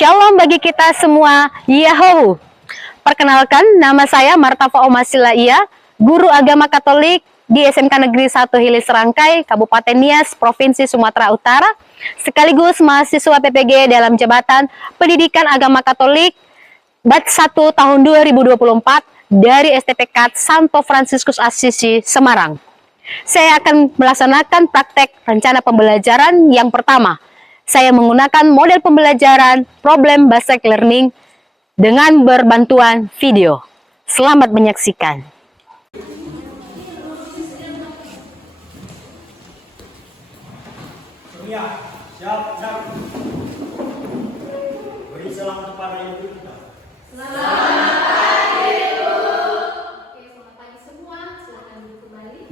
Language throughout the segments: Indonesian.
Shalom bagi kita semua, Yahoo! Perkenalkan, nama saya Martafa Omasilaia, guru agama Katolik di SMK Negeri 1 Hilir Serangkai, Kabupaten Nias, Provinsi Sumatera Utara, sekaligus mahasiswa PPG dalam Jabatan Pendidikan Agama Katolik Batch 1 tahun 2024 dari STPK Santo Fransiskus Assisi, Semarang. Saya akan melaksanakan praktek rencana pembelajaran yang pertama. Saya menggunakan model pembelajaran problem-based learning dengan berbantuan video. Selamat menyaksikan. Ya, siap. Beri salam kepada ibu kita. Selamat pagi, Bu. Oke, selamat pagi semua. Silakan duduk kembali.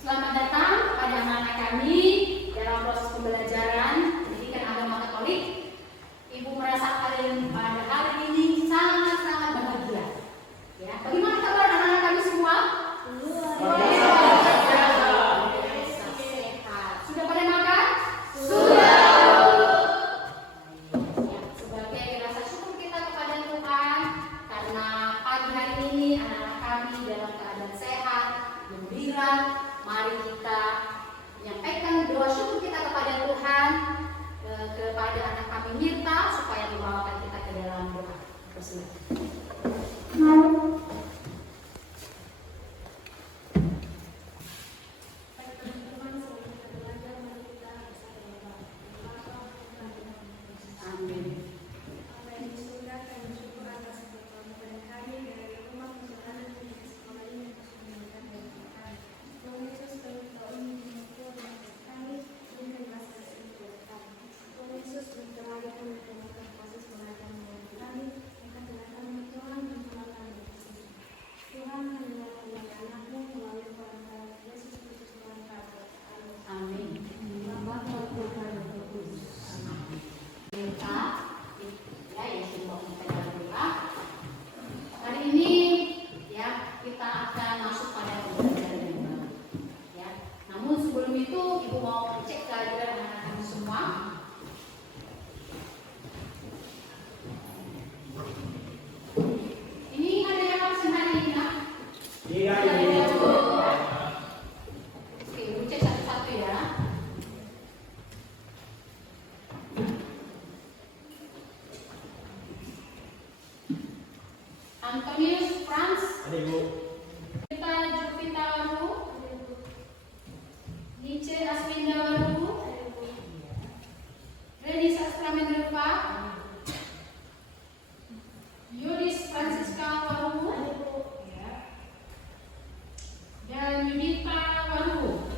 Selamat datang kepada anak-anak kami dalam proses pembelajaran pendidikan agama Katolik. Ibu merasa kalian pada hari ini sangat-sangat bahagia. Ya, bagaimana kabar anak-anak kami semua? Sehat. Sudah pada makan? Sudah. Ya, sebagai rasa syukur kita kepada Tuhan karena pagi hari ini anak-anak kami dalam keadaan sehat, gembira. Mari kita menyampaikan doa syukur kita kepada Tuhan, kepada anak kami Mirta, supaya membawakan kita ke dalam doa. Persilakan. Amin. Hari ini ya kita akan masuk pada pembelajaran yang baru. Ya. Namun sebelum itu Ibu mau cek kehadiran anak-anak kami semua. Ini ada yang absen hari ini ya? Iya. Oke, Ibu cek satu-satu ya. Antonius Franz, Ada ibu. Kita Jupita Waru, Nice Asminda Waru, Reni Sastra Mendrupa, Yudis Francisca Waru, dan Yudita Waru.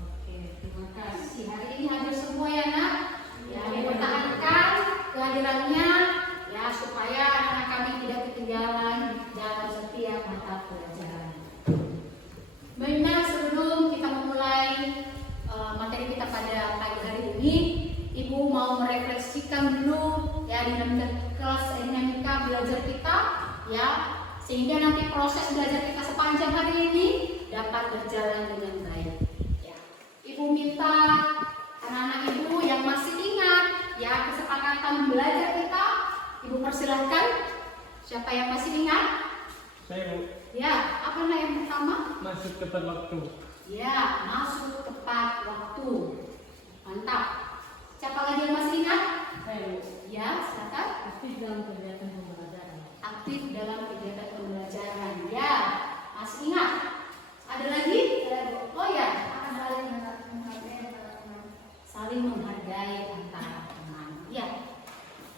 Oke, terima kasih. Hari ini hadir semua ya nak. Ya, dipertahankan kehadirannya ya supaya anak kami tidak ketinggalan dalam setiap mata pelajaran. Baiklah, sebelum kita memulai materi kita pada pagi hari ini, Ibu mau merefleksikan dulu ya dinamika belajar kita ya, sehingga nanti proses belajar kita sepanjang hari ini dapat berjalan dengan baik. Ya. Ibu minta anak-anak Ibu yang masih ingat ya kesepakatan belajar kita, Ibu persilahkan. Siapa yang masih ingat? Saya bu. Ya, apa yang pertama? Masuk tepat waktu. Ya, masuk tepat waktu. Mantap. Siapa lagi yang masih ingat? Saya Ya, silakan. aktif dalam kegiatan pembelajaran. Aktif dalam kegiatan pembelajaran. Ya, masih ingat? Ada lagi? Oh ya, saling menghargai antara teman. Ya.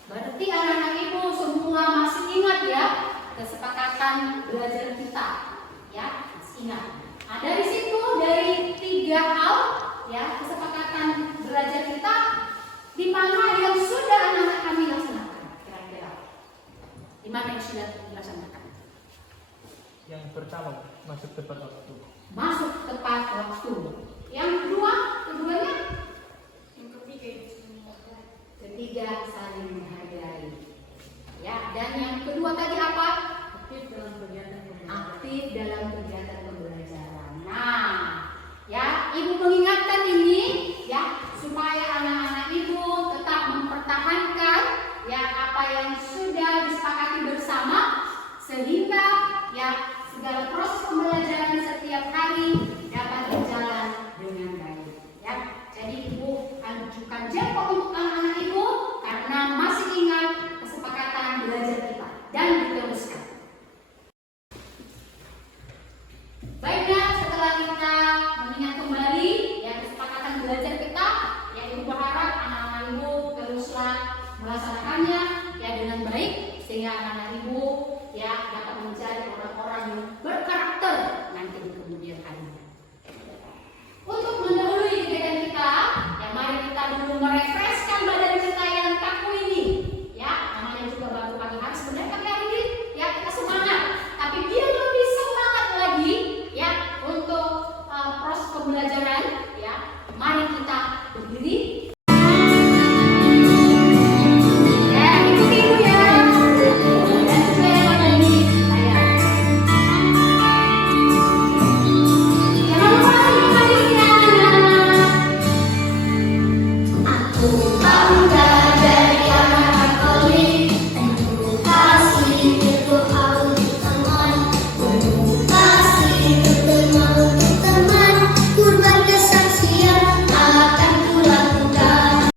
Berarti anak-anak Ibu semua masih ingat ya kesepakatan belajar kita. Ya, masih ingat. Nah, dari situ dari 3 hal ya kesepakatan belajar kita, di mana yang sudah anak-anak kami laksanakan kira-kira? Di mana yang sudah dilaksanakan? Yang pertama, masuk tepat waktu. Masuk tepat waktu. Yang keduanya? Yang ketiga saling menghargai. Ya, dan yang kedua tadi apa? Aktif dalam kegiatan pembelajaran. Ibu mengingatkan ini ya supaya anak-anak Ibu tetap mempertahankan ya apa yang sudah disepakati bersama sehingga ya segala proses pembelajaran setiap hari dapat berjalan dengan baik ya. Jadi Ibu ajukan jempol untuk anak-anak Ibu karena masih ingat kesepakatan belajar kita dan diteruskan. Baiklah, setelah kita mengingat kembali ya kesepakatan belajar kita, ya Ibu berharap anak-anak Ibu teruslah melaksanakannya ya dengan baik sehingga anak-anak Ibu ya dapat menjadi orang-orang yang berkarakter nanti di kemudian hari. Untuk mendahului kegiatan kita, ya mari kita dulu merefreshkan badan kita yang kaku ini. Ya, namanya juga baru pagi hari sebenarnya tapi hari ini ya kita semangat. Tapi biar lebih semangat lagi ya untuk proses pembelajaran ya, mari kita berdiri. Ya, ikuti Ibu ya. Dan juga yang ada di layar. Jangan lupa senyum manis ya anak. Aku bangga dari anak Katolik, penuh kasih untuk kaum teman, penuh kasih untuk teman, kurban kesaksian akan kulakukan.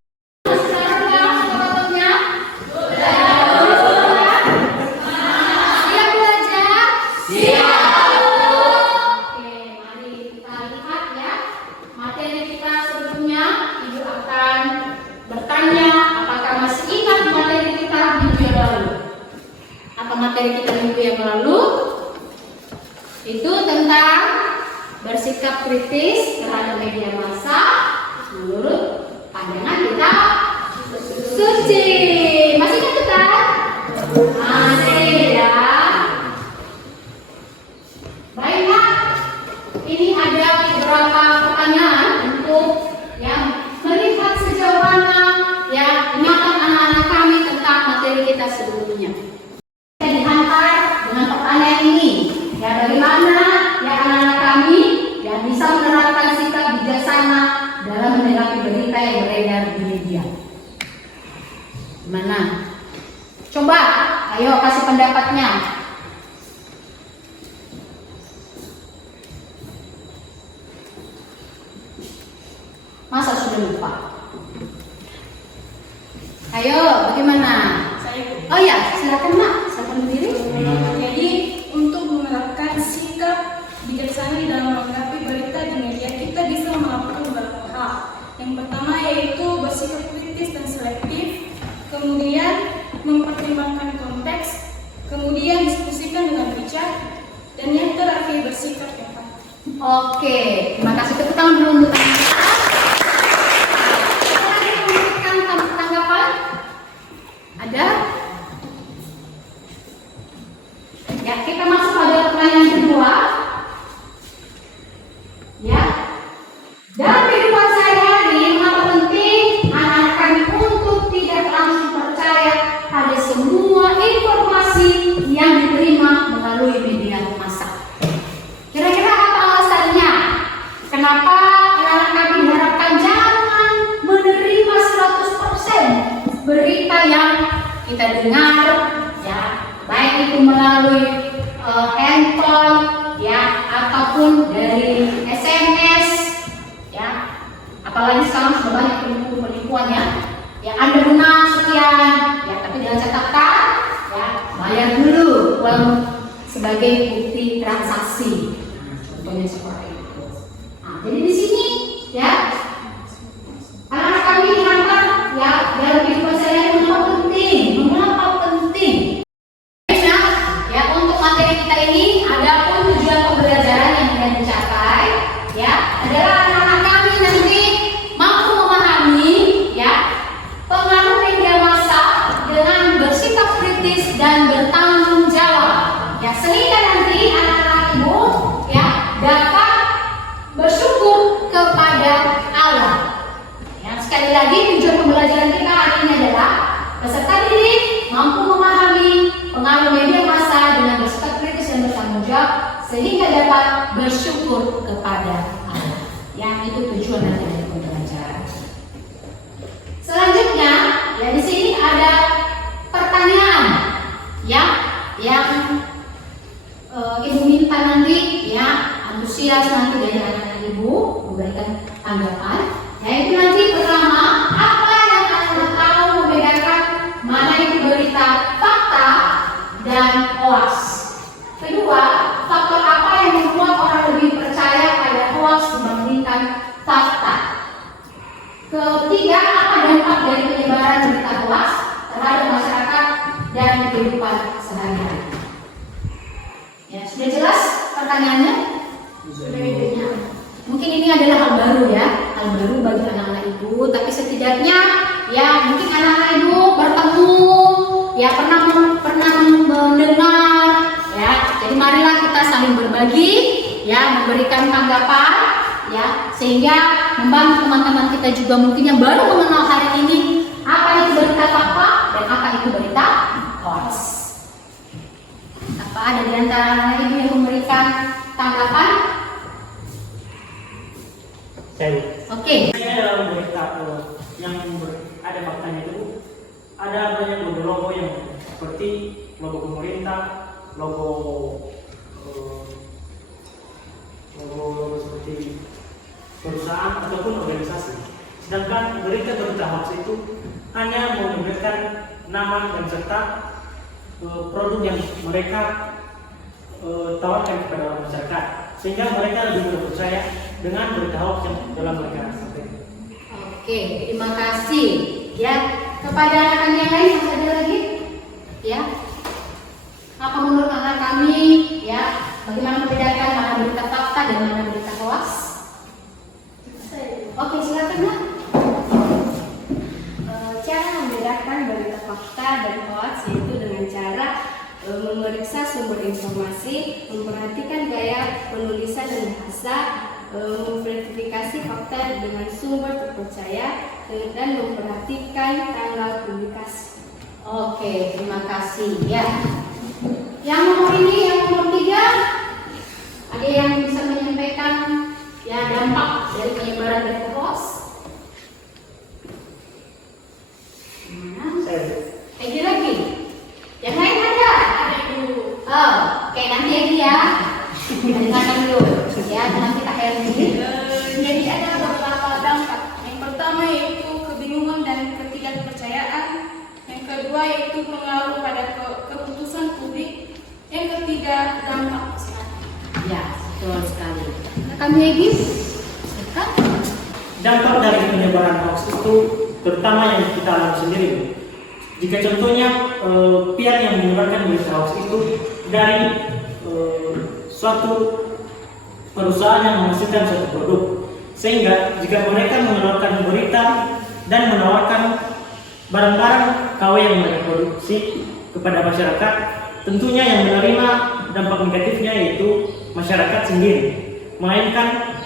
Siap belajar? Siap. Oke, mari kita lihat ya materi kita sebelumnya. Ibu akan bertanya apakah masih ingat materi kita minggu yang lalu. Apa materi kita minggu yang lalu? Itu tentang bersikap kritis terhadap media massa menurut pandangan kita suci. Masih ingat kan? Masih ya. Baiklah, ini ada beberapa pertanyaan untuk yang melihat sejauh mana ya ingatan anak-anak kami tentang materi kita sebelumnya. Kita dihantar dengan pertanyaan ini. Ya bagaimana ya anak-anak kami yang bisa menerapkan sikap bijaksana dalam menanggapi berita yang beredar di media. Gimana? Coba, ayo kasih pendapatnya. Masa sudah lupa? Ayo, bagaimana? Oh ya, silakan Mak, silakan berdiri. Jadi untuk menerapkan sikap bijaksana di dalam menanggapi berita di media, kita bisa melakukan beberapa hal. Yang pertama yaitu bersikap kritis dan selektif, kemudian mempertimbangkan konteks, kemudian diskusikan dengan bijak, dan yang terakhir bersikap tepat. Oke, terima kasih. Tepuk tangan dulu untuk teman kita. Ada lagi yang memberikan tanggapan? Ada? Ya, kita masuk pada pertanyaan kedua. Ya, dalam kehidupan sehari-hari, mengapa penting anak-anak kami untuk tidak langsung percaya pada semua informasi yang diterima melalui media massa? Kira-kira apa alasannya? Kenapa anak-anak kami diharapkan jangan menerima 100% berita yang kita dengar, ya, baik itu melalui handphone, ya, ataupun dari SMS, ya, apalagi sekarang sudah banyak penipuan ya, Anda menang sekian, ya, tapi dengan catatan, ya, bayar dulu uang sebagai bukti transaksi, contohnya seperti itu. Nah, jadi di sini, ya, anak-anak kami dihantar, ya, dalam kehidupan sehari-hari mengapa penting? Ya, untuk materi kita ini ada pun tujuan pembelajaran yang akan dicapai, ya, adalah anak-anak kami nanti mampu memahami, ya, pengaruh media massa dengan bersikap kritis dan bertanggung jawab, ya, sehingga nanti anak-anak Ibu, ya, dapat Yang itu tujuan dari pembelajaran. Selanjutnya, ya di sini ada pertanyaan ya yang ibu minta nanti ya antusias nanti dari anak-anak ibu memberikan tanggapan. Yaitu nanti pertama, apa yang anda tahu membedakan mana itu berita fakta dan hoax. Kedua, faktor apa yang membuat orang lebih percaya pada hoax dibandingkan fakta. Ketiga, apa dampak dari penyebaran berita hoax terhadap masyarakat dan kehidupan sehari-hari. Ya, sudah jelas pertanyaannya? Mungkin ini adalah hal baru ya, hal baru bagi anak-anak ibu. Tapi setidaknya ya mungkin anak-anak ibu bertemu, ya pernah mendengar, ya. Jadi marilah kita saling berbagi, ya memberikan tanggapan, ya sehingga membantu teman-teman kita juga mungkin yang baru mengenal hari ini apa itu berita fakta dan apa itu berita hoax. Apa ada di antara anak ibu yang memberikan tanggapan? Oke. Ini dalam berita yang ada faktanya itu ada banyak logo-logo yang seperti logo pemerintah, logo seperti perusahaan ataupun organisasi. Sedangkan berita hoax itu hanya menyebutkan nama dan serta produk yang mereka tawarkan kepada masyarakat, sehingga mereka lebih mudah percaya dengan berita hoax yang dalam mereka sampaikan. Oke, terima kasih. Ya, kepada rekan yang lain masih ada lagi? Ya. Apa menurut anak kami? Ya, bagaimana membedakan mana berita fakta dan mana berita hoax? Oke, silakan Nak. Cara membedakan berita fakta dan hoax yaitu dengan cara memeriksa sumber informasi, memperhatikan gaya penulisan dan bahasa, memverifikasi fakta dengan sumber terpercaya, dan memperhatikan tanggal publikasi. Oke, terima kasih. Ya. Yang nomor ini, yang nomor 3, ada yang bisa menyampaikan ya dampak dari penyebaran berita hoax? Lagi. Yang lain ada? Ada dulu. Oh, oke nanti lagi ya. Dengarkan dulu. Ya, nanti kita akhiri. Jadi ada beberapa dampak. Yang pertama yaitu kebingungan dan ketidakpercayaan. Yang kedua yaitu pengaruh pada keputusan publik. Yang ketiga dampak kesehatan. Ya, betul sekali. Kami lagi. Dampak dari penyebaran hoax itu terutama yang kita alami sendiri. Jika contohnya pihak yang menyebarkan berita hoax itu dari suatu perusahaan yang menghasilkan suatu produk, sehingga jika mereka mengeluarkan berita dan menawarkan barang-barang KW yang mereka produksi kepada masyarakat, tentunya yang menerima dampak negatifnya yaitu masyarakat sendiri, melainkan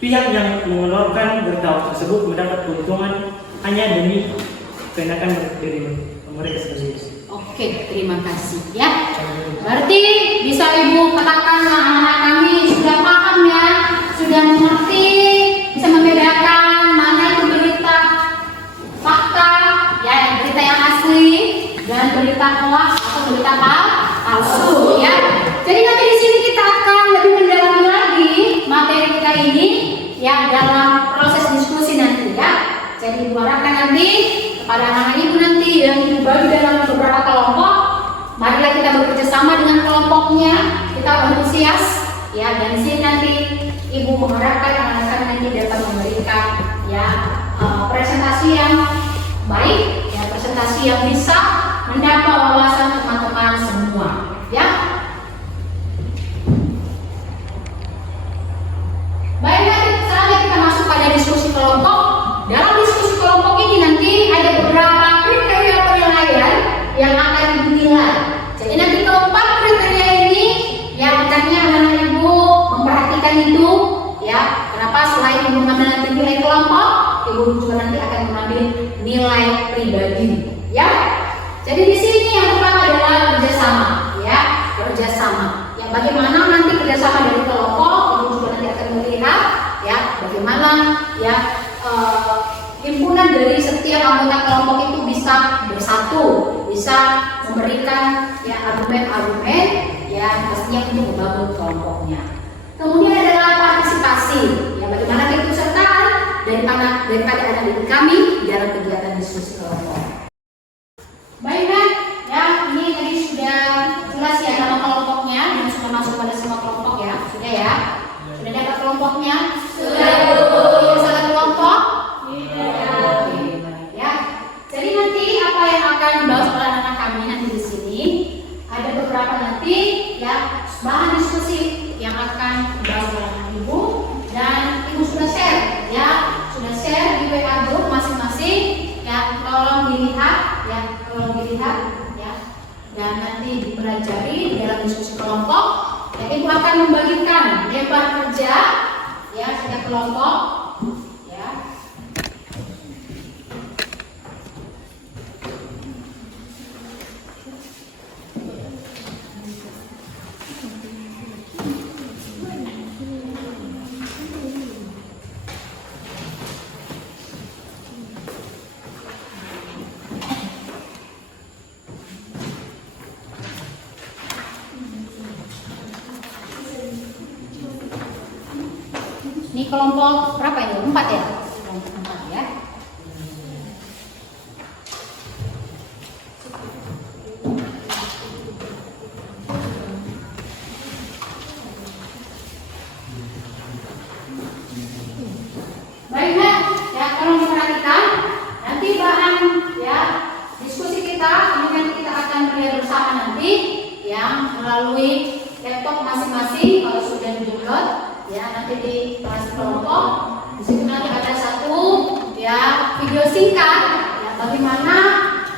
pihak yang mengeluarkan berita hoax tersebut mendapat keuntungan hanya demi kenakan dari mereka sendiri. Oke, terima kasih ya. Berarti bisa Ibu katakan anak-anak kami sudah paham ya, sudah mengerti, bisa membedakan mana itu berita fakta, ya berita yang asli dan berita hoax atau berita palsu ya. Jadi nanti di sini kita akan lebih mendalami lagi materi kita ini ya dalam proses diskusi nanti ya. Jadi diharapkan nanti kepada anak-anak ibu nanti yang ibu bagi dalam beberapa kelompok, marilah kita bekerja sama dengan kelompoknya, kita antusias ya, dan di sini nanti ibu mengharapkan anak-anak nanti dapat memberikan ya presentasi yang baik, ya presentasi yang bisa mendapat wawasan teman-teman semua ya. Baik, nanti selanjutnya kita masuk pada diskusi kelompok. Dalam diskusi kelompok ini nanti ada beberapa kriteria penilaian yang akan dinilai. Jadi nanti keempat kriteria ini yang hendaknya anak-anak ibu memperhatikan itu ya. Kenapa? Selain ibu mengambil nanti nilai kelompok, ibu juga nanti akan mengambil nilai pribadi ya. Jadi di sini yang pertama adalah kerjasama ya, kerjasama. Yang bagaimana nanti kerjasama dari kelompok, ibu juga nanti akan melihat ya bagaimana ya himpunan dari setiap anggota kelompok itu bisa bersatu, bisa memberikan ya argumen-argumen ya pastinya untuk membangun kelompoknya. Kemudian adalah partisipasi, ya bagaimana keikutsertaan daripada anak didik kami dalam kegiatan diskusi kelompok. Baiklah, ya ini tadi sudah jelas ya nama kelompoknya dan sudah masuk pada semua kelompok ya, sudah ya? Sudah dapat kelompoknya? Sudah. Salah kelompok? Oke, baik ya. Jadi nanti apa yang akan dibahas oleh anak-anak kami nanti di sini ada beberapa nanti ya bahan diskusi yang akan dibahas oleh anak ibu dan ibu sudah share ya, sudah share di WA group masing-masing ya, tolong dilihat ya, dan nanti dipelajari di dalam diskusi kelompok. Ya, ibu akan membagikan lembar kerja ya setiap kelompok ya. Ini kelompok berapa ini? 4 ya? Kelompok 4 ya. Baiklah, ya kalau diperhatikan nanti bahan ya diskusi kita ini nanti kita akan melihat bersama nanti yang melalui laptop masing-masing kalau sudah download. Ya nanti di kelas kelompok di situ nanti ada satu ya video singkat ya bagaimana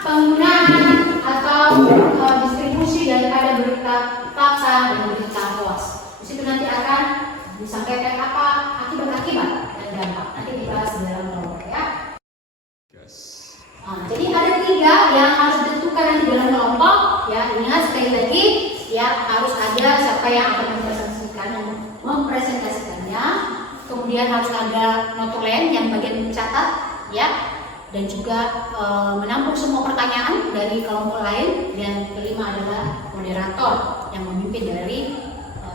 penggunaan atau distribusi daripada berita fakta dan berita hoax. Di situ nanti akan disampaikan apa akibat-akibat dan dampak. Nanti dibahas di dalam kelompok ya. Jadi ada 3 yang harus ditentukan nanti dalam kelompok ya. Ingat sekali lagi ya harus ada siapa yang akan mempresentasikannya, kemudian harus ada notulen yang bagian mencatat ya, dan juga menampung semua pertanyaan dari kelompok lain, dan kelima adalah moderator yang memimpin dari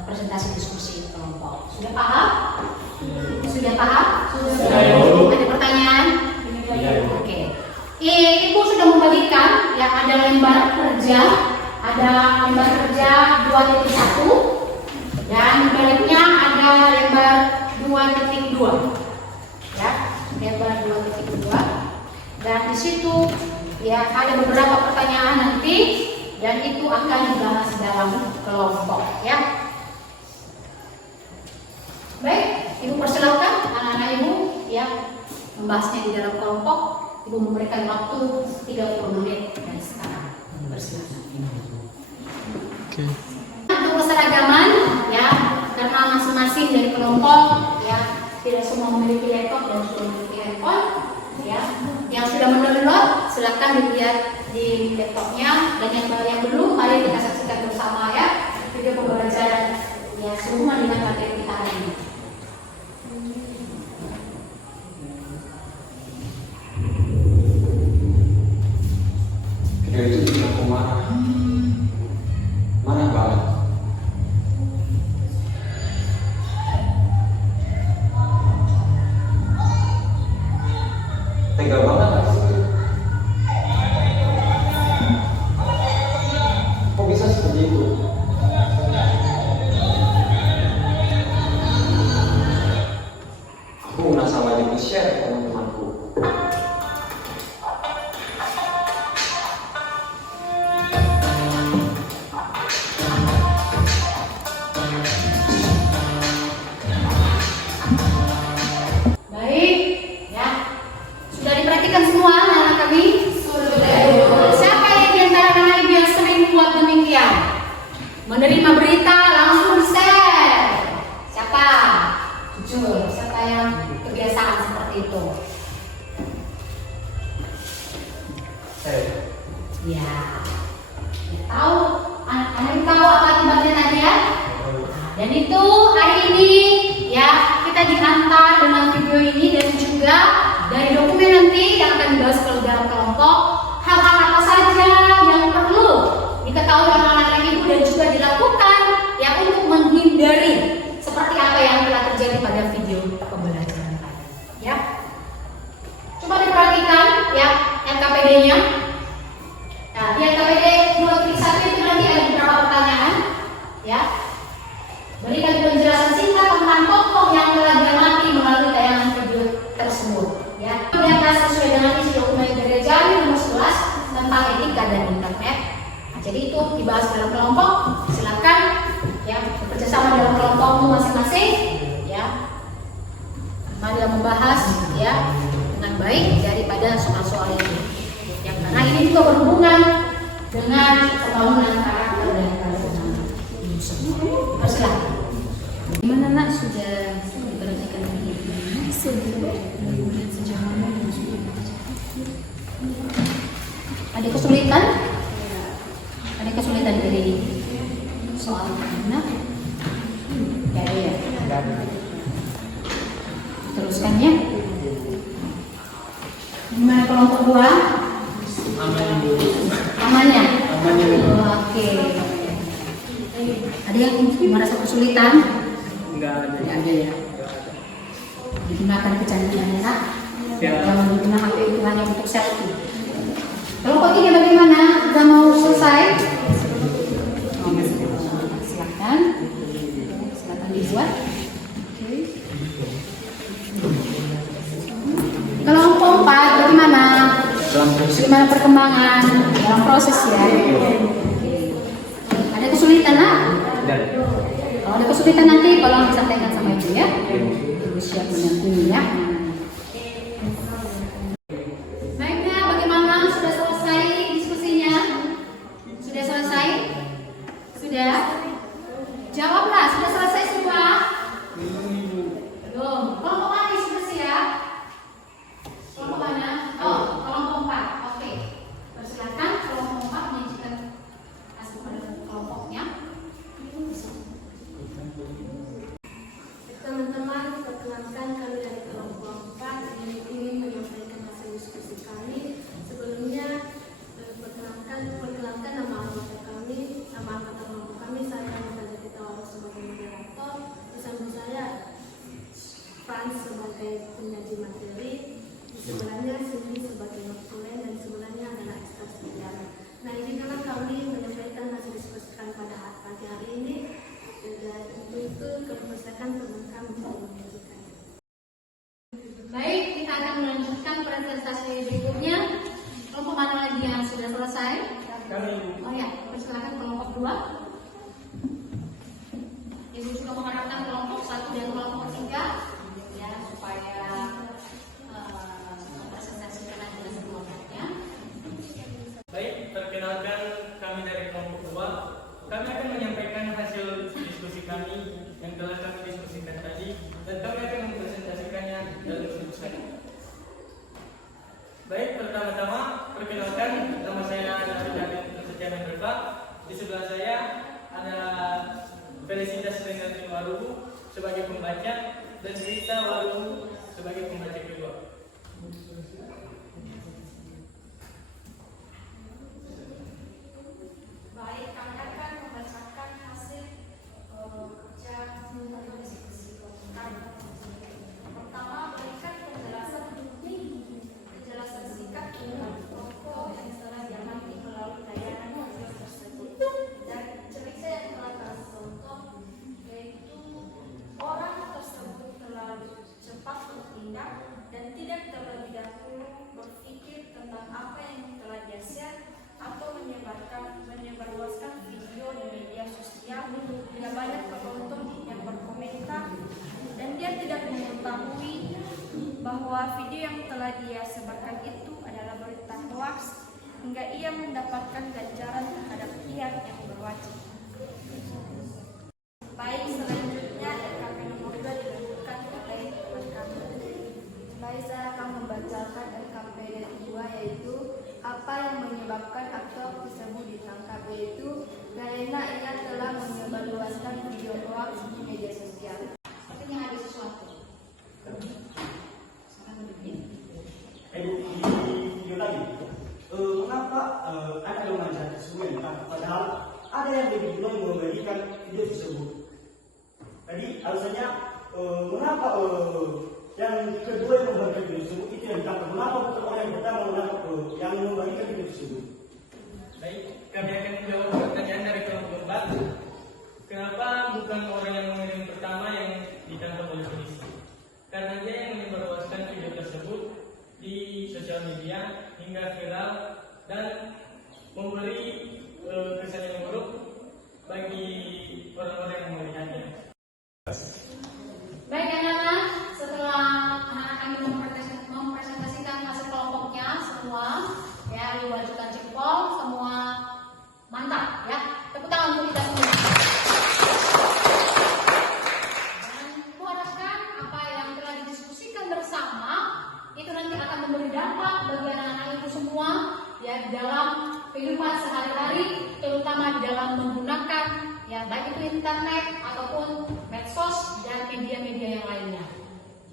presentasi diskusi kelompok. Sudah paham? Sudah paham? Sudah. Ada pertanyaan? Oke. Ibu sudah membagikan ya ada lembar kerja, ada lembar kerja 2.1. Dan baliknya ada lembar 2.2 ya, lembar 2.2 dan di situ ya ada beberapa pertanyaan nanti dan itu akan dibahas dalam kelompok ya. Baik, ibu persilakan anak-anak ibu ya membahasnya di dalam kelompok. Ibu memberikan waktu 30 menit dan sekarang persilakan. Oke. Untuk keseragaman ya, karena masing-masing dari kelompok ya tidak semua memiliki laptop dan semua memiliki handphone ya. Yang sudah mendownload silakan dilihat di laptopnya, dan yang belum mari kita saksikan bersama ya video pembelajaran ya sehubungan dengan materi kita hari ini. Video itu bikin aku marah banget. Tega banget gak sih? Kok bisa seperti itu? Aku merasa wajib di-share ke teman-temanku. Menerima berita langsung share. Siapa? Jujur, siapa yang kebiasaan seperti itu? Saya. Ya. Tahu? Anak-anak tahu apa akibatnya tadi ya? Nah, dan itu hari ini ya kita kita dihantar dengan video ini dan juga dari dokumen nanti yang akan dibahas kalau dalam kelompok, hal-hal apa saja yang perlu diketahui oleh anak-anak ibu dan juga dilakukan ya untuk menghindari seperti apa yang telah terjadi pada video pembelajaran tadi. Ya, coba diperhatikan ya LKPD-nya. Nah, di LKPD 2.1 itu nanti ada beberapa pertanyaan ya. Berikan penjelasan singkat tentang tokoh yang telah diamati melalui tayangan video tersebut. Ya, di atas sesuai dengan isi dokumen dari Jami nomor 11 tentang etika dan internet. Nah, jadi itu dibahas dalam kelompok. Silakan ya bekerjasama dalam kelompokmu masing-masing. Ya, marilah membahas ya dengan baik daripada soal-soal ini. Ya, karena ini juga berhubungan dengan pembangunan karakter dan karakter. Persilakan. Gimana nak sudah diperhatikan ini? Sejauh mana sudah ada kesulitan? Ada kesulitan dari soal mana? Ya ada ya. Teruskan ya. Gimana kelompok 2? Amannya. Oke. Ada yang merasa kesulitan? Enggak ada. Tidak ada ya. Digunakan kecanggihan ya. Ya. Jangan digunakan itu hanya untuk selfie. Kelompok 3 bagaimana? Sudah mau selesai? Silakan. Silakan dibuat. Kelompok 4 bagaimana? Gimana perkembangan dalam proses ya? Ada kesulitan nak? Kalau ada kesulitan nanti tolong disampaikan sama ibu ya. Ibu siap mendampingi ya. Baiknya bagaimana? Sudah selesai diskusinya? Sudah selesai? Sudah? Jawablah, sudah selesai semua? Belum. Kelompok mana sudah siap? Kelompok mana? Oh, kelompok 4. Oke. Persilakan kelompok 4 menyajikan hasil pada kelompoknya. Teman-teman, perkenalkan kami dari kelompok 4 yang ingin menyampaikan hasil diskusi kami. Sebelumnya, perkenalkan nama anggota kami, nama anggota kelompok kami. Saya Natalia Pitawaro sebagai moderator, bersama saya Frans sebagai penyaji materi, sebelahnya Cindy sebagai notulen dan sebelahnya adalah ekstra sejarah. Nah, izinkanlah kami menyampaikan hasil diskusi kami pada pagi hari ini. Dan untuk itu kami persilakan teman kami untuk menyajikan. Baik, kita akan melanjutkan presentasi berikutnya. Kelompok mana lagi yang sudah selesai? Oh ya, persilakan kelompok 2. Ibu juga mengharapkan kelompok 1 dan kelompok 3 ya supaya presentasikan aja kelompoknya. Baik, perkenalkan kami dari kelompok 2. Kami akan menyampaikan hasil diskusi kami yang telah kami diskusikan tadi dan kami akan mempresentasikannya dalam tulisan. Baik, pertama-tama perkenalkan nama saya David Sejaman Berba. Di sebelah saya ada Felicitas Renati Waru sebagai pembaca dan Rita Waru sebagai pembaca kedua. Baik, kami akan membacakan hasil kerja diskusi kami. Pertama, berikan penjelasan singkat tentang tokoh yang telah diamati melalui tayangan video tersebut. Dan cerita yang telah kami tonton yaitu orang tersebut terlalu cepat bertindak dan tidak terlebih dahulu berpikir tentang apa yang telah dia share atau menyebarluaskan video di media sosial hingga banyak penonton yang berkomentar, dan dia tidak mengetahui bahwa video yang telah dia sebarkan itu adalah berita hoax hingga ia mendapatkan ganjaran terhadap pihak yang berwajib. Baik, selanjutnya LKP nomor 2 dilanjutkan oleh teman kami. Baik, saya akan membacakan LKP 2 yaitu apa yang menyebabkan aktor tersebut ditangkap, yaitu karena ia telah menyebarluaskan video hoax di media sosial. Sepertinya ada sesuatu. tersebut. Baik, kami akan menjawab pertanyaan dari kelompok 4. Kenapa bukan orang yang mengirim pertama yang ditangkap oleh polisi? Karena dia yang menyebarluaskan video tersebut di sosial media hingga viral dan memberi kesan yang buruk bagi orang-orang yang melihatnya. Baik anak-anak, setelah anak-anak kami mempresentasikan hasil kelompoknya semua, ya diwajibkan jempol, semua mantap ya. Tepuk tangan untuk kita semua. Dan kuharapkan apa yang telah didiskusikan bersama itu nanti akan memberi dampak bagi anak-anak itu semua ya dalam kehidupan sehari-hari, terutama dalam menggunakan ya baik itu internet ataupun medsos dan media-media yang lainnya.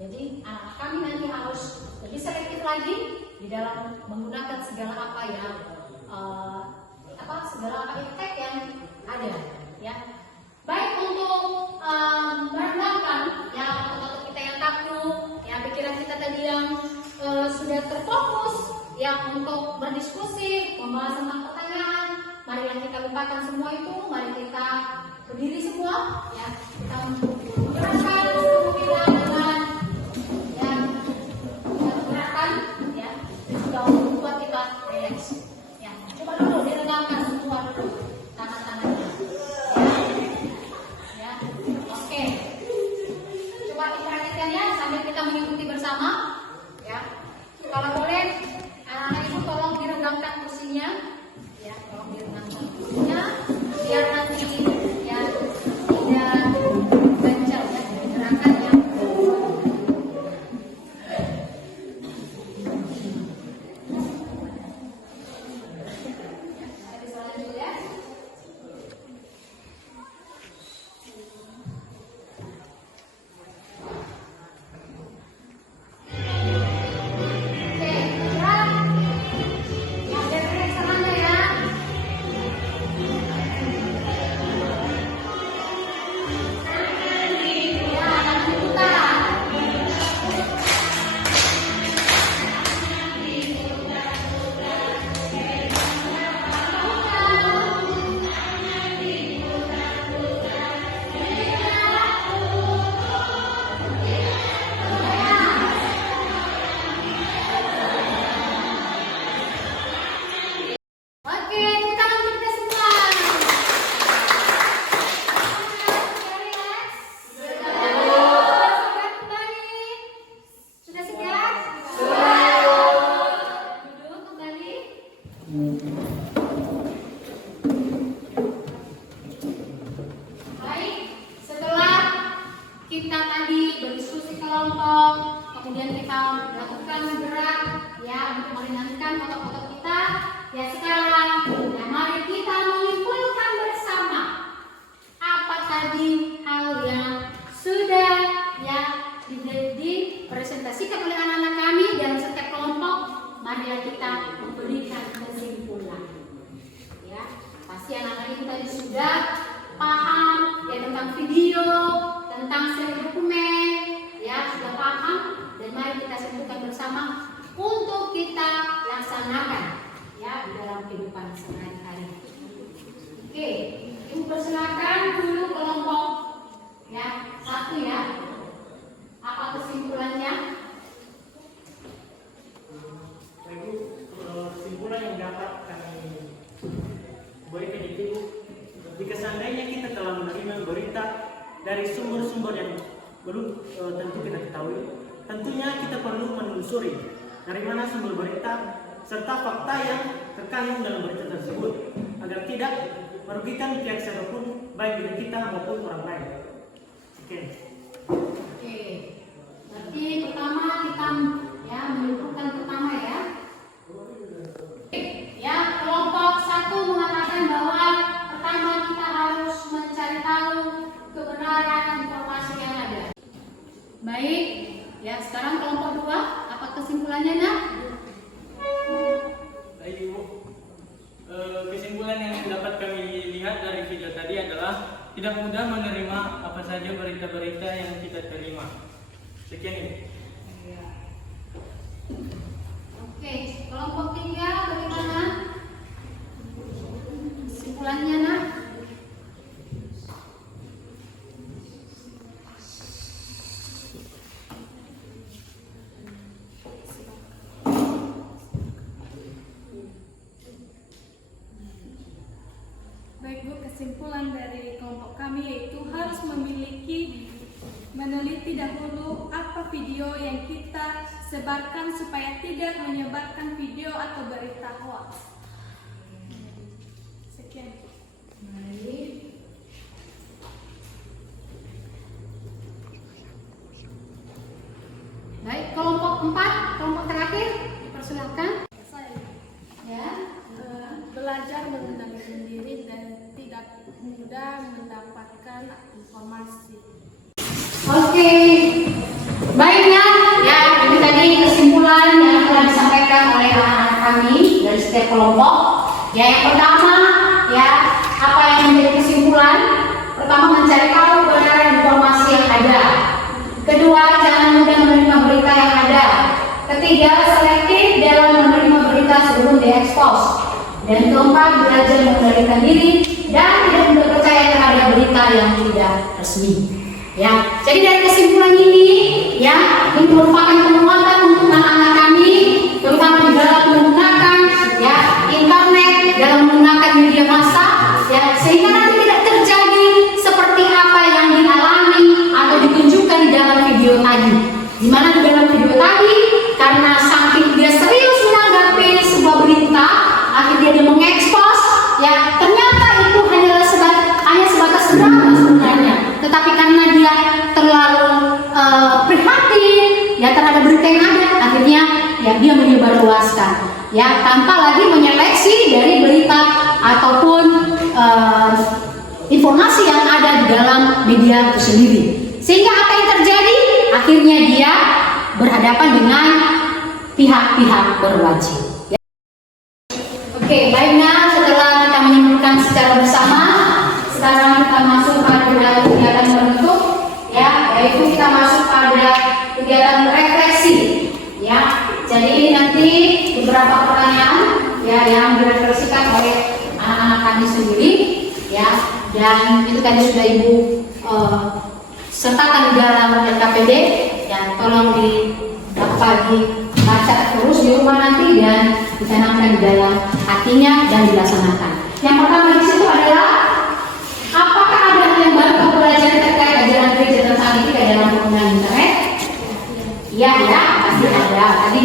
Jadi anak kami nanti harus lebih selektif lagi di dalam menggunakan segala apa ya segala apa iptek yang ada ya. Baik untuk merenangkan ya otot kita yang kaku, ya pikiran kita tadi yang sudah terfokus ya untuk berdiskusi, membahas tentang pertanyaan. Mari yang kita lupakan semua itu, mari kita berdiri semua ya, kita menggerakkan tubuh kita dengan ya gerakan ya, juga membuat kita relax ya. Coba dulu diregangkan semua dulu tangan-tangannya ya, oke. Coba diperhatikan ya sambil kita mengikuti bersama ya. Kalau boleh anak-anak ibu tolong diregangkan kursinya ya, tolong diregangkan kursinya biar nanti ya tidak ganjal ya gerakannya. Jadi soalnya dulu ya. Oke, gerak. Yang gerak sana ya. Ya, tangan diputar. Oke, tepuk tangan untuk kita semua. Sudah relax? Sudah kembali? Sudah segar? Duduk kembali. Baik, setelah kita tadi berdiskusi kelompok, kemudian kita melakukan gerak ya untuk meringankan otot-otot kita. Ya sekarang, ya mari kita menyimpulkan bersama apa tadi hal yang sudah ya dipresentasikan oleh anak-anak kami dalam setiap kelompok. Marilah kita memberikan kesimpulan. Ya, pasti anak-anak itu tadi sudah paham ya tentang video, tentang seri dokumen, ya sudah paham dan mari kita simpulkan bersama untuk kita laksanakan ya di dalam kehidupan sehari-hari. Oke, ibu persilakan dulu kelompok ya 1 ya. Apa kesimpulannya? Ibu, kesimpulan yang dapat kami berikan itu, jika seandainya kita telah menerima berita dari sumber-sumber yang belum tentu kita ketahui, tentunya kita perlu menelusuri dari mana sumber berita serta fakta yang terkandung dalam berita tersebut agar tidak merugikan pihak siapapun baik diri kita maupun orang lain. Oke. Berarti pertama kita ya menyimpulkan pertama ya. Ya, kelompok 1 mengatakan bahwa pertama kita harus mencari tahu kebenaran informasi yang ada. Baik, ya sekarang kelompok 2, apa kesimpulannya nak? Baik Ibu, kesimpulan yang dapat kami lihat dari video tadi adalah tidak mudah menerima apa saja berita-berita yang kita terima. Sekian Ibu. Oke, kelompok 3 bagaimana? kesimpulannya, Nak. Baik Bu, kesimpulan dari kelompok kami yaitu harus meneliti dahulu apa video yang kita sebarkan supaya tidak menyebarkan video atau berita hoax. Sekian. Baik, kelompok 4, kelompok terakhir, dipersilakan. Ya. Belajar mengendalikan diri dan tidak mudah mendapatkan informasi. Oke, baiknya ya ini tadi kesimpulan yang telah disampaikan oleh anak-anak kami dari setiap kelompok. Ya, yang pertama ya apa yang menjadi kesimpulan? Pertama, mencari tahu kebenaran informasi yang ada. Kedua, jangan mudah menerima berita yang ada. Ketiga, selektif dalam menerima berita sebelum diekspos. Dan keempat, belajar mengendalikan diri dan tidak mudah percaya terhadap berita yang tidak resmi. Ya, jadi dari kesimpulan ini, ya, ini merupakan penguatan untuk anak-anak kami, terutama di dalam menggunakan ya internet, dalam menggunakan media massa, ya, sehingga nanti tidak terjadi seperti apa yang dialami atau ditunjukkan di dalam video tadi. Di mana di dalam video tadi, karena saking dia serius menanggapi sebuah berita, akhirnya dia mengekspos, ya, ternyata itu hanya sebatas drama sebenarnya. Tetapi karena dia terlalu prihatin ya terhadap berita yang ada, akhirnya ya dia menyebarluaskan, ya, tanpa lagi menyeleksi dari berita ataupun informasi yang ada di dalam media itu sendiri. Sehingga apa yang terjadi? Akhirnya dia berhadapan dengan pihak-pihak berwajib. Ya. Oke, baiknya setelah kita menyimpulkan secara bersama, sekarang kita masuk pada kegiatan berikut, ya, yaitu kita masuk pada kegiatan refleksi, ya. Jadi nanti beberapa pertanyaan, ya, yang direfleksikan oleh anak-anak kami sendiri, ya, dan itu tadi sudah Ibu sertakan di dalam RKPD, ya, tolong dibaca terus di rumah nanti dan ditanamkan di dalam hatinya dan dilaksanakan. Yang pertama di situ adalah apakah ada hal yang baru kamu pelajari terkait ajaran gereja tentang etika dalam penggunaan internet? Iya, ya, pasti ada. Tadi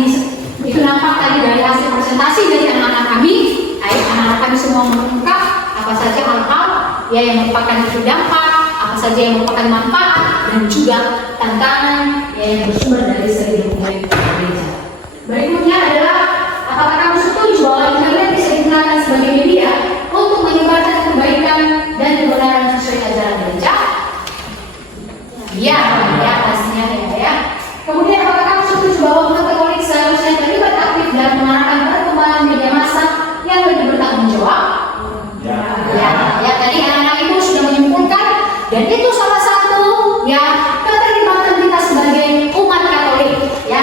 itu nampak tadi dari hasil presentasi dari anak-anak kami. Anak-anak kami semua mengungkap apa saja hal-hal ya yang merupakan dampak, apa saja yang merupakan manfaat dan juga tantangan ya, yang bersumber dari segi hubungan gereja. Berikutnya adalah apakah kamu setuju bahwa internet bisa digunakan sebagai media untuk menyebarkan kebaikan dan kebenaran sesuai ajaran gereja? Iya, ya, pastinya ya. Kemudian apakah kamu setuju bahwa umat Katolik seharusnya terlibat aktif dalam mengarahkan perkembangan media massa yang lebih bertanggung jawab? Ya, tadi anak-anak Ibu sudah menyimpulkan dan itu salah satu ya keterlibatan kita sebagai umat Katolik, ya.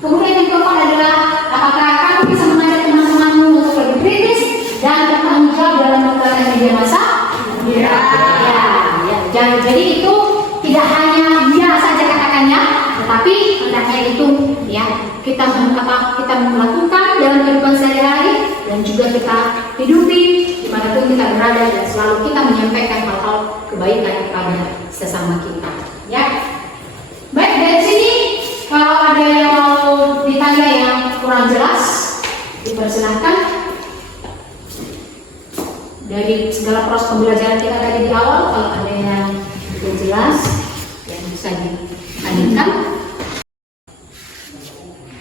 Kemudian yang keempat adalah apakah kamu bisa mengajak teman-temanmu untuk lebih kritis dan bertanggung jawab dalam menggunakan media massa? Ya. Jadi itu tidak hanya dia saja katakannya, tetapi hendaknya itu ya kita melakukan dalam kehidupan sehari-hari dan juga kita hidupi dimanapun kita berada dan selalu kita menyampaikan hal-hal kebaikan kepada sesama kita. Ya, baik, dari sini kalau ada yang mau ditanya yang kurang jelas, dipersilakan. Dari segala proses pembelajaran kita tadi di awal, kalau ada yang tidak jelas, yang bisa dihadirkan.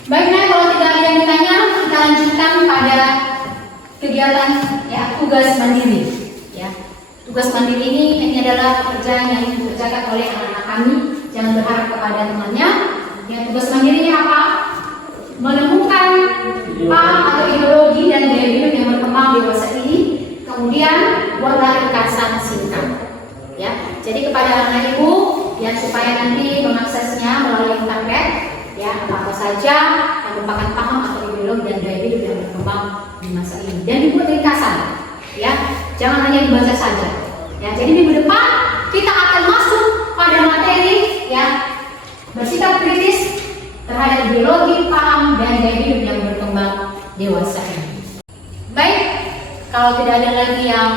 Baiknya, kalau tidak ada yang ditanya, kita lanjutkan pada kegiatan ya tugas mandiri. Ya, tugas mandiri ini adalah pekerjaan yang dikerjakan oleh anak-anak kami. Jangan berharap kepada temannya. Ya, tugas mandirinya apa? Menemukan paham atau ideologi dan gaya hidup yang berkembang di masa ini. Kemudian buatlah ringkasan singkat. Ya, jadi kepada anak Ibu ya supaya nanti mengaksesnya melalui internet ya apa saja yang merupakan paham atau ideologi dan gaya hidup yang berkembang di masa ini dan dibuat ringkasan ya jangan hanya dibaca saja. Ya, jadi minggu depan kita akan masuk pada materi ya bersikap kritis terhadap biologi, paham, dan gaya hidup yang berkembang dewasa ini. Baik, kalau tidak ada lagi yang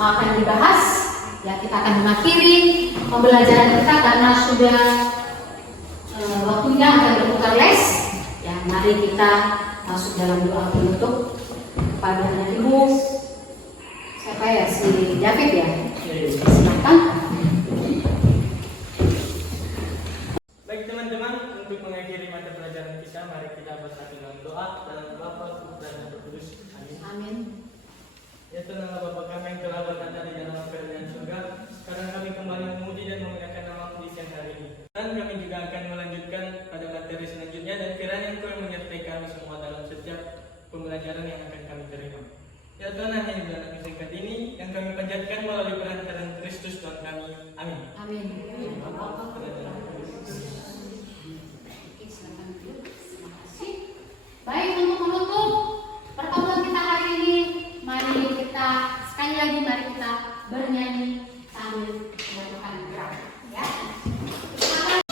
akan dibahas, ya kita akan mengakhiri pembelajaran kita karena sudah waktunya akan bertukar les. Ya, mari kita masuk dalam doa penutup kepada Ibu. Siapa ya, si David ya? Silakan. Baik teman-teman, untuk mengakhiri mata pelajaran kita, mari kita bersatu dalam doa dalam Bapa, Putra, dan Roh Kudus. Amin. Amin. Ya Tuhan Allah Bapa kami yang telah berkata di dalam kerajaan surga, sekarang kami kembali memuji dan memuliakan nama-Mu di siang hari ini. Dan kami juga akan melanjutkan pada materi selanjutnya, dan kiranya Engkau yang menyertai kami semua dalam setiap pembelajaran yang akan kami terima. Ya Tuhan, hanya di dalam singkat ini yang kami panjatkan melalui perantaraan Kristus Tuhan kami. Amin. Amin. Baik, untuk menutup pertemuan kita hari ini, mari kita sekali lagi mari kita bernyanyi sambil melakukan gerak, ya.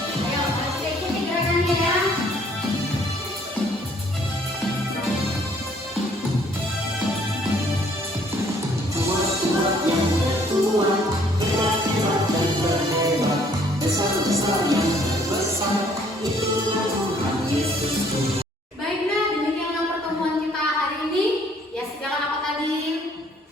Ayo, kita ikuti gerakannya ya. Baiklah, demikianlah pertemuan kita hari ini. Ya, segala apa tadi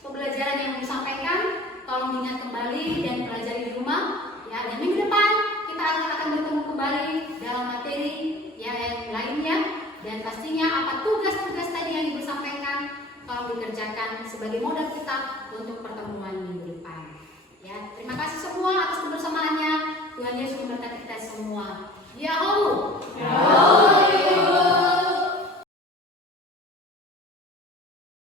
pembelajaran yang disampaikan, tolong diingat kembali dan pelajari di rumah. Ya, dan minggu depan kita akan bertemu kembali dalam materi ya yang lainnya. Dan pastinya apa tugas-tugas tadi yang disampaikan, tolong dikerjakan sebagai modal kita untuk pertemuan minggu depan. Ya, terima kasih semua atas kebersamaannya. Tuhan Yesus memberkati kita semua. Ya Allah.